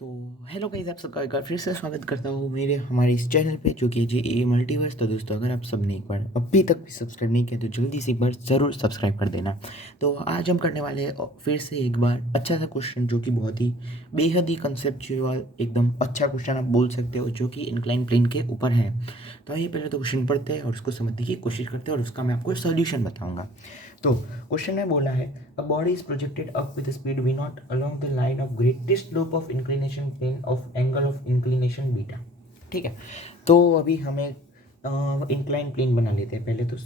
तो hello guys, आप सबका एक बार फिर से स्वागत करता हूँ हमारे इस चैनल पे जो कि जे मल्टीवर्स। तो दोस्तों, अगर आप सबने एक बार अभी तक भी सब्सक्राइब नहीं किया तो जल्दी से एक बार ज़रूर सब्सक्राइब कर देना। तो आज हम करने वाले हैं फिर से एक बार अच्छा सा क्वेश्चन जो कि बहुत ही बेहद ही कंसेप्चुअल एकदम अच्छा क्वेश्चन आप बोल सकते हो, जो कि इंक्लाइन प्लेन के ऊपर है। तो आइए पहले तो क्वेश्चन पढ़ते हैं और उसको समझने की कोशिश करते हैं और उसका मैं आपको सोल्यूशन बताऊँगा। तो क्वेश्चन में बोला है a body is projected up with speed v nought along the line of greatest slope of inclination plane of angle of inclination beta. ठीक है, तो अभी हमें इंक्लाइन प्लेन बना लेते हैं पहले तो।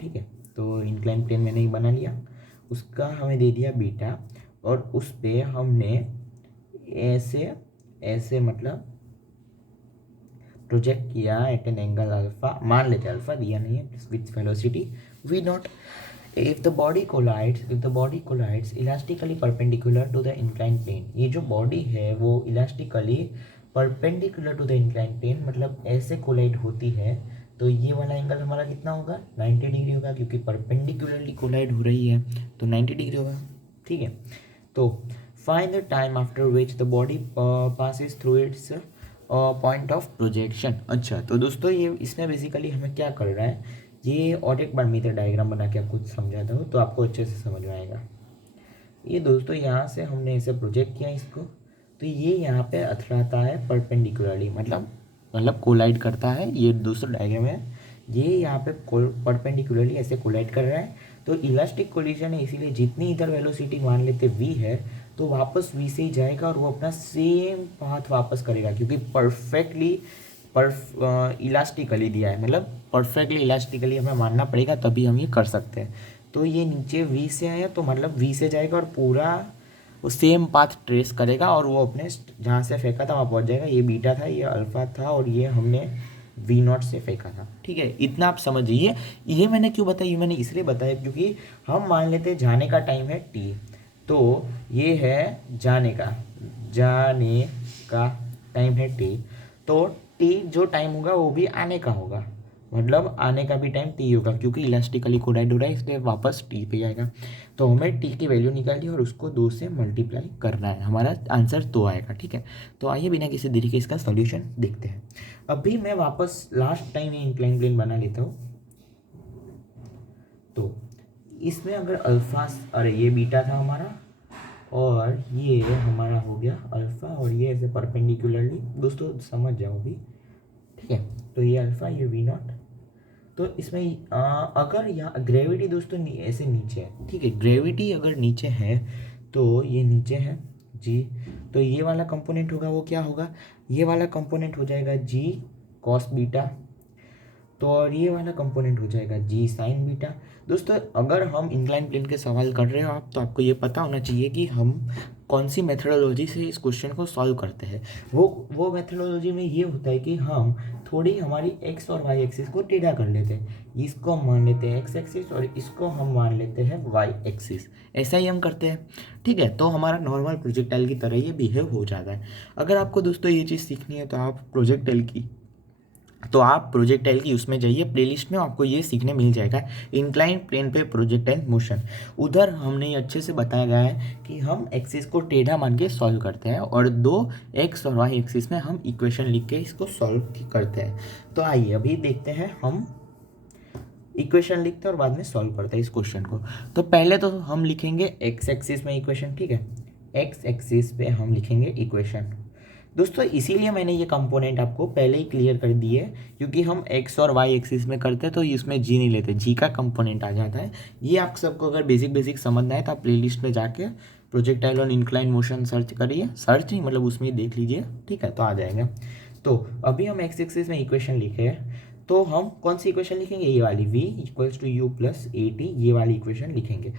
ठीक है, तो इंक्लाइन प्लेन मैंने बना लिया, उसका हमें दे दिया बीटा और उस पे हमने ऐसे ऐसे मतलब प्रोजेक्ट किया एट एन एंगल अल्फा, मान लेते हैं अल्फा दिया नहीं है, with velocity v not. if the body collides elastically perpendicular to the inclined plane, ये जो बॉडी है वो elastically perpendicular to the inclined plane मतलब ऐसे कोलाइड होती है, तो ये वाला एंगल हमारा कितना होगा 90 डिग्री होगा, क्योंकि परपेंडिकुलरली कोलाइड हो रही है तो 90 डिग्री होगा। ठीक है, तो find the time after which the body passes through it's point of projection. अच्छा, तो दोस्तों ये इसमें बेसिकली हमें क्या कर रहा है, ये और एक बार मीटर डायग्राम बना के आपको समझाता हूँ तो आपको अच्छे से समझ में आएगा। ये दोस्तों यहाँ से हमने इसे प्रोजेक्ट किया इसको, तो ये यहाँ पे अथड़ाता है परपेंडिकुलरली, मतलब कोलाइड करता है। ये दूसरा डायग्राम है, ये यहाँ पे परपेंडिकुलरली ऐसे कोलाइड कर रहा है, तो इलास्टिक कोलिजन है, इसीलिए जितनी इधर वेलोसिटी मान लेते v है तो वापस v से ही जाएगा और वो अपना सेम पाथ वापस करेगा, क्योंकि परफेक्टली इलास्टिकली दिया है, मतलब परफेक्टली इलास्टिकली हमें मानना पड़ेगा तभी हम ये कर सकते हैं। तो ये नीचे v से आया तो मतलब v से जाएगा और पूरा वो सेम पाथ ट्रेस करेगा और वो अपने जहाँ से फेंका था वहाँ पहुँच जाएगा। ये बीटा था, ये अल्फा था और ये हमने v नॉट से फेंका था। ठीक है, इतना आप समझिए। ये मैंने क्यों बताया, ये मैंने इसलिए बताया क्योंकि हम मान लेते हैं जाने का टाइम है t, तो ये है जाने का टाइम है t, तो t जो टाइम होगा वो भी आने का होगा, मतलब आने का भी टाइम t होगा, क्योंकि इलास्टिकली कोलाइड हो रहा है इसलिए वापस t पे जाएगा। तो हमें t की वैल्यू निकाली और उसको 2 से मल्टीप्लाई करना है, हमारा आंसर 2 आएगा। ठीक है, तो आइए बिना किसी देरी के इसका सॉल्यूशन देखते हैं। अभी मैं वापस लास्ट टाइम ये इंक्लाइन प्लेन बना लेता हूँ। तो इसमें अगर अल्फा, अरे ये बीटा था हमारा और ये हमारा हो गया अल्फ़ा और ये ऐसे परपेंडिकुलरली, दोस्तों समझ जाओ अभी। ठीक है, तो ये अल्फ़ा ये वी नॉट, तो इसमें अगर यहाँ ग्रेविटी दोस्तों ऐसे नीचे है। ठीक है, ग्रेविटी अगर नीचे है तो ये नीचे है जी, तो ये वाला कंपोनेंट होगा वो क्या होगा, ये वाला कंपोनेंट हो जाएगा जी कॉस बीटा, तो और ये वाला कंपोनेंट हो जाएगा जी साइन बीटा। दोस्तों अगर हम इंक्लाइन प्लेन के सवाल कर रहे हो आप, तो आपको ये पता होना चाहिए कि हम कौन सी मेथडोलॉजी से इस क्वेश्चन को सॉल्व करते हैं। वो मेथडोलॉजी में ये होता है कि हम थोड़ी हमारी एक्स और वाई एक्सिस को टेढ़ा कर लेते हैं, इसको हम मान लेते हैं एक्स एक्सिस और इसको हम मान लेते हैं वाई एक्सिस, ऐसा ही हम करते हैं। ठीक है, तो हमारा नॉर्मल प्रोजेक्टाइल की तरह ये बिहेव हो जाता है। अगर आपको दोस्तों ये चीज़ सीखनी है तो आप प्रोजेक्टाइल की उसमें जाइए प्लेलिस्ट में, आपको ये सीखने मिल जाएगा इंक्लाइन प्लेन पे प्रोजेक्टाइल मोशन। उधर हमने ये अच्छे से बताया गया है कि हम एक्सिस को टेढ़ा मान के सॉल्व करते हैं और 2 एक्स और वाई एक्सिस में हम इक्वेशन लिख के इसको सॉल्व करते हैं। तो आइए अभी देखते हैं, हम इक्वेशन लिखते हैं और बाद में सॉल्व करते हैं इस क्वेश्चन को। तो पहले तो हम लिखेंगे एक्स एक्सिस में इक्वेशन। ठीक है, एक्स एक्सिस पे हम लिखेंगे इक्वेशन। दोस्तों इसीलिए मैंने ये कंपोनेंट आपको पहले ही क्लियर कर दिए, क्योंकि हम एक्स और वाई एक्सिस में करते हैं तो इसमें जी नहीं लेते, जी का कंपोनेंट आ जाता है। ये आप सबको अगर बेसिक समझना है तो आप प्लेलिस्ट में जाके projectile on incline motion search करिए, सर्च नहीं मतलब उसमें ही देख लीजिए। ठीक है, तो आ जाएगा। तो अभी हम एक्स एक्सिस में इक्वेशन लिखे हैं, तो हम कौन सी इक्वेशन लिखेंगे, ये वाली v equals to u plus a t, ये वाली इक्वेशन लिखेंगे।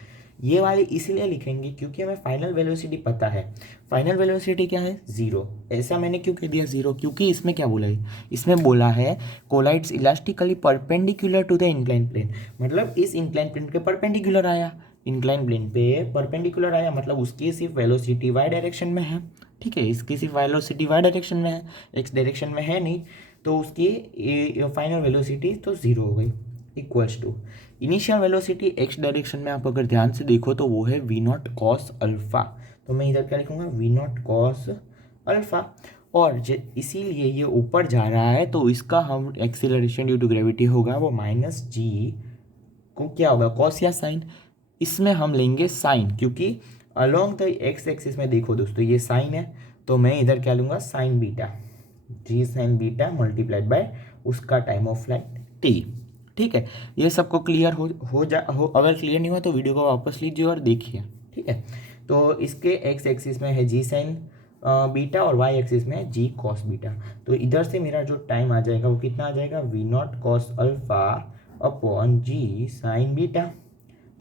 ये वाली इसीलिए लिखेंगे क्योंकि हमें फाइनल वेलोसिटी पता है। फाइनल वेलोसिटी क्या है, जीरो। ऐसा मैंने क्यों कह दिया जीरो, क्योंकि इसमें क्या बोला है, इसमें बोला है collides elastically perpendicular to the incline plane, मतलब इस इंक्लाइन प्लेन के परपेंडिकुलर आया, इंक्लाइन प्लेन पे परपेंडिकुलर आया, मतलब उसकी सिर्फ वेलोसिटी वाई डायरेक्शन में है। ठीक है, इसकी सिर्फ वेलोसिटी वाई डायरेक्शन में है, एक्स डायरेक्शन में है नहीं, तो उसकी फाइनल वेलोसिटी तो ज़ीरो हो गई, equals to initial velocity x direction में आप अगर ध्यान से देखो तो वो है वी नॉट कॉस अल्फा। तो मैं इधर क्या लिखूंगा, वी नॉट कॉस अल्फ़ा। और इसीलिए ये ऊपर जा रहा है तो इसका हम एक्सीलरेशन ड्यू टू ग्रेविटी होगा वो माइनस जी को क्या होगा कॉस या साइन। इसमें हम लेंगे साइन क्योंकि अलोंग द एक्स एक्सिस में देखो दोस्तों ये साइन है तो मैं इधर क्या लूँगा sine beta, g sine beta multiplied by उसका टाइम ऑफ फ्लाइट टी। ठीक है, ये सबको क्लियर हो अगर क्लियर नहीं हुआ तो वीडियो को वापस लीजिए और देखिए। ठीक है, तो इसके एक्स एक्सिस में है जी साइन बीटा और वाई एक्सिस में है जी कॉस बीटा। तो इधर से मेरा जो टाइम आ जाएगा वो कितना आ जाएगा v not cos alpha upon g sine beta.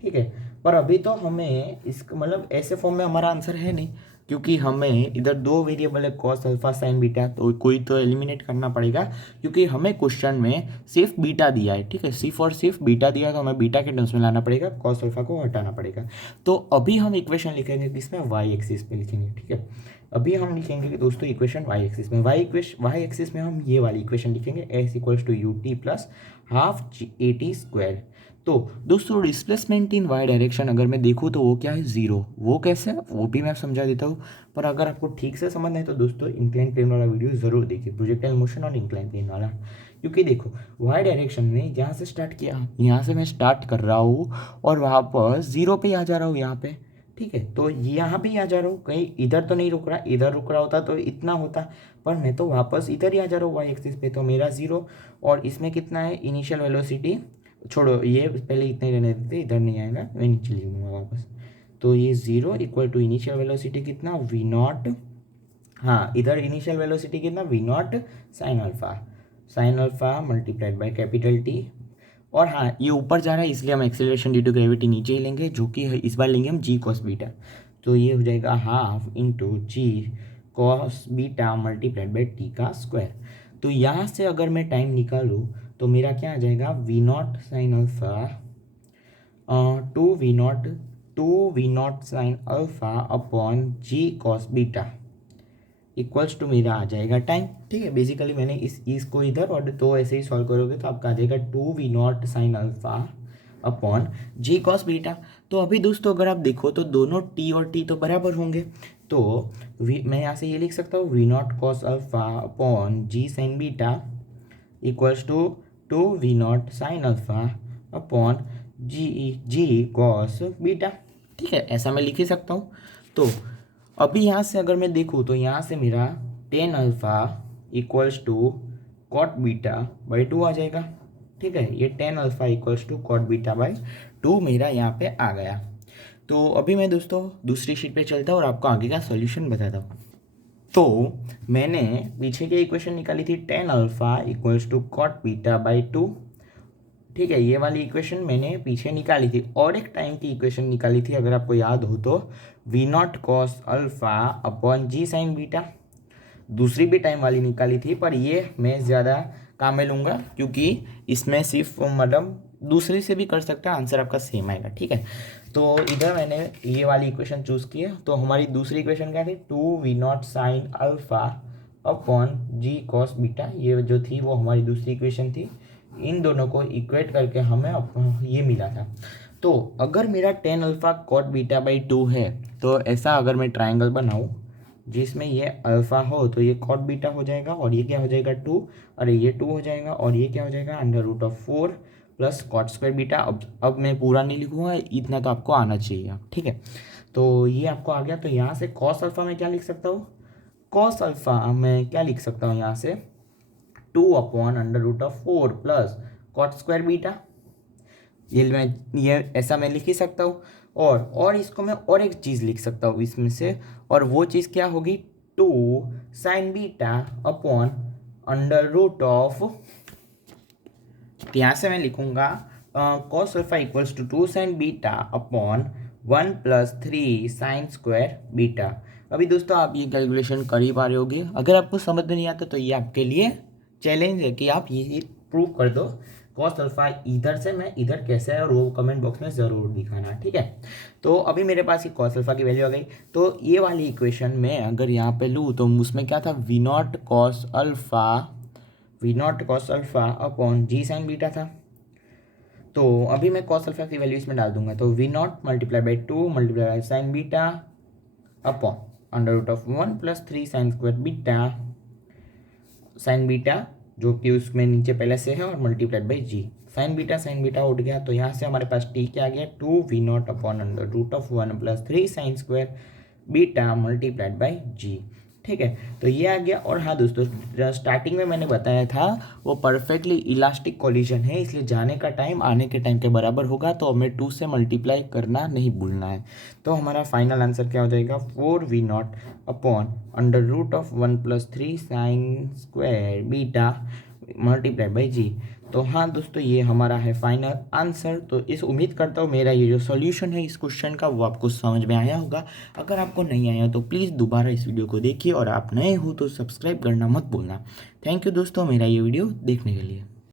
ठीक है, पर अभी तो हमें इस मतलब ऐसे फॉर्म में हमारा आंसर है नहीं क्योंकि हमें इधर दो वेरिएबल है कॉस अल्फा साइन बीटा तो कोई तो एलिमिनेट करना पड़ेगा क्योंकि हमें क्वेश्चन में सिर्फ बीटा दिया है। ठीक है, सिर्फ और सिर्फ बीटा दिया है तो हमें बीटा के टर्म्स में लाना पड़ेगा, कॉस अल्फा को हटाना पड़ेगा। तो अभी हम इक्वेशन लिखेंगे किसमें वाई एक्सिस पे लिखेंगे। ठीक है, अभी हम लिखेंगे कि दोस्तों इक्वेशन वाई एक्सिस में वाई एक्सिस में हम ये वाली इक्वेशन लिखेंगे s equals to u t plus half a t square. तो दोस्तों डिस्प्लेसमेंट इन वाई डायरेक्शन अगर मैं देखूँ तो वो क्या है जीरो। वो कैसे है वो भी मैं समझा देता हूँ, पर अगर आपको ठीक से समझना है तो दोस्तों इंक्लाइन प्लेन वाला वीडियो ज़रूर देखिए, प्रोजेक्टाइल मोशन और इंक्लाइन प्लेन वाला। क्योंकि देखो वाई डायरेक्शन में यहाँ से स्टार्ट किया, यहाँ से मैं स्टार्ट कर रहा हूँ और वहाँ पर जीरो पे आ जा रहा हूँ यहाँ पे। ठीक है, तो यहाँ भी आ जा रहा हूँ, कहीं इधर तो नहीं रुक रहा, इधर रुक रहा होता तो इतना होता, पर मैं तो वापस इधर ही आ जा रहा हूँ वाई एक्सिस पे, तो मेरा जीरो। और इसमें कितना है इनिशियल वेलोसिटी, छोड़ो ये पहले इतने रहने देते, इधर नहीं आएगा मैं नीचे लिख दूंगा वापस। तो ये zero equal to initial velocity कितना वी नॉट, हाँ इधर इनिशियल वेलोसिटी कितना v nought sine alpha multiplied by capital T. और हाँ ये ऊपर जा रहा है इसलिए हम एक्सेलरेशन ड्यू टू ग्रेविटी नीचे ही लेंगे जो कि है इस बार लेंगे हम जी कॉस बीटा। तो ये हो जाएगा half into g cos beta multiplied by t का स्क्वायर। तो यहाँ से अगर मैं टाइम निकालूँ तो मेरा क्या आ जाएगा v nought sine alpha two v nought sine alpha upon g cos beta equals to मेरा आ जाएगा टाइम। ठीक है, बेसिकली मैंने इसको इधर और तो ऐसे ही सॉल्व करोगे तो आपका आ जाएगा two v nought sine alpha upon g cos beta. तो अभी दोस्तों अगर आप देखो तो दोनों टी और टी तो बराबर होंगे, तो मैं यहाँ से ये लिख सकता हूँ v not cos alpha upon g sine beta equals to v nought sine alpha upon g cos beta. ठीक है, ऐसा मैं लिख ही सकता हूँ। तो अभी यहाँ से अगर मैं देखूँ तो यहाँ से मेरा ten alpha equals to cot beta by two आ जाएगा। ठीक है, ये ten alpha equals to cot beta by two मेरा यहाँ पे आ गया। तो अभी मैं दोस्तों दूसरी शीट पे चलता हूँ और आपको आगे का सॉल्यूशन बताता हूँ। तो मैंने पीछे की इक्वेशन निकाली थी tan alpha equals to cot beta by two. ठीक है, ये वाली इक्वेशन मैंने पीछे निकाली थी और एक टाइम की इक्वेशन निकाली थी अगर आपको याद हो तो v not cos alpha upon g sine beta. दूसरी भी टाइम वाली निकाली थी पर ये मैं ज़्यादा काम में लूँगा क्योंकि इसमें सिर्फ मतलब दूसरे से भी कर सकते हैं, आंसर आपका सेम आएगा। ठीक है, तो इधर मैंने ये वाली इक्वेशन चूज़ की है। तो हमारी दूसरी इक्वेशन क्या थी two v nought sine alpha upon g cos beta, ये जो थी वो हमारी दूसरी इक्वेशन थी। इन दोनों को इक्वेट करके हमें ये मिला था। तो अगर मेरा ten alpha cot beta by two है तो ऐसा अगर मैं ट्राइंगल बनाऊँ जिसमें ये अल्फ़ा हो तो ये कॉट बीटा हो जाएगा और ये क्या हो जाएगा टू, अरे ये टू हो जाएगा और ये क्या हो जाएगा under root of four plus cot square beta. अब मैं पूरा नहीं लिखूँगा, इतना तो आपको आना चाहिए आप। ठीक है, तो ये आपको आ गया। तो यहाँ से कॉस अल्फ़ा मैं क्या लिख सकता हूँ, कॉस अल्फ़ा मैं क्या लिख सकता हूँ यहाँ से two upon under root of four plus cot square beta. ये ऐसा मैं लिख ही सकता हूँ। और इसको मैं और एक चीज़ लिख सकता हूँ इसमें से, और वो चीज़ क्या होगी two sine beta upon under root of, यहाँ से मैं लिखूँगा cos alpha equals to two sine beta upon one plus three sine square beta. अभी दोस्तों आप ये कैलकुलेशन कर ही पा रहे होगे, अगर आपको समझ नहीं आता तो ये आपके लिए चैलेंज है कि आप ये प्रूव कर दो कॉस अल्फा इधर से मैं इधर कैसे है और वो कमेंट बॉक्स में ज़रूर दिखाना। ठीक है, तो अभी मेरे पास ये कॉस अल्फा की वैल्यू आ गई। तो ये वाली इक्वेशन में अगर यहाँ पे लूँ तो उसमें क्या था v not cos alpha upon g sine beta था। तो अभी मैं कॉस अल्फा की वैल्यू इसमें डाल दूंगा, तो v naught multiply by two multiply by sine beta upon under root of 1+3 sine square beta, sine beta जो कि उसमें नीचे पहले से है, और multiplied by g. Sine beta उठ गया, तो यहाँ से हमारे पास टी क्या आ गया, 2v0 upon under root of 1+3 sine square beta multiplied by g. ठीक है, तो ये आ गया। और हाँ दोस्तों, स्टार्टिंग में मैंने बताया था वो परफेक्टली इलास्टिक कॉलिजन है, इसलिए जाने का टाइम आने के टाइम के बराबर होगा, तो हमें 2 से मल्टीप्लाई करना नहीं भूलना है। तो हमारा फाइनल आंसर क्या हो जाएगा, 4v0 upon under root of 1+3 sine square beta multiply by g. तो हाँ दोस्तों, ये हमारा है फाइनल आंसर। तो इस उम्मीद करता हूँ मेरा ये जो सॉल्यूशन है इस क्वेश्चन का वो आपको समझ में आया होगा। अगर आपको नहीं आया तो प्लीज़ दोबारा इस वीडियो को देखिए, और आप नए हो तो सब्सक्राइब करना मत भूलना। थैंक यू दोस्तों मेरा ये वीडियो देखने के लिए।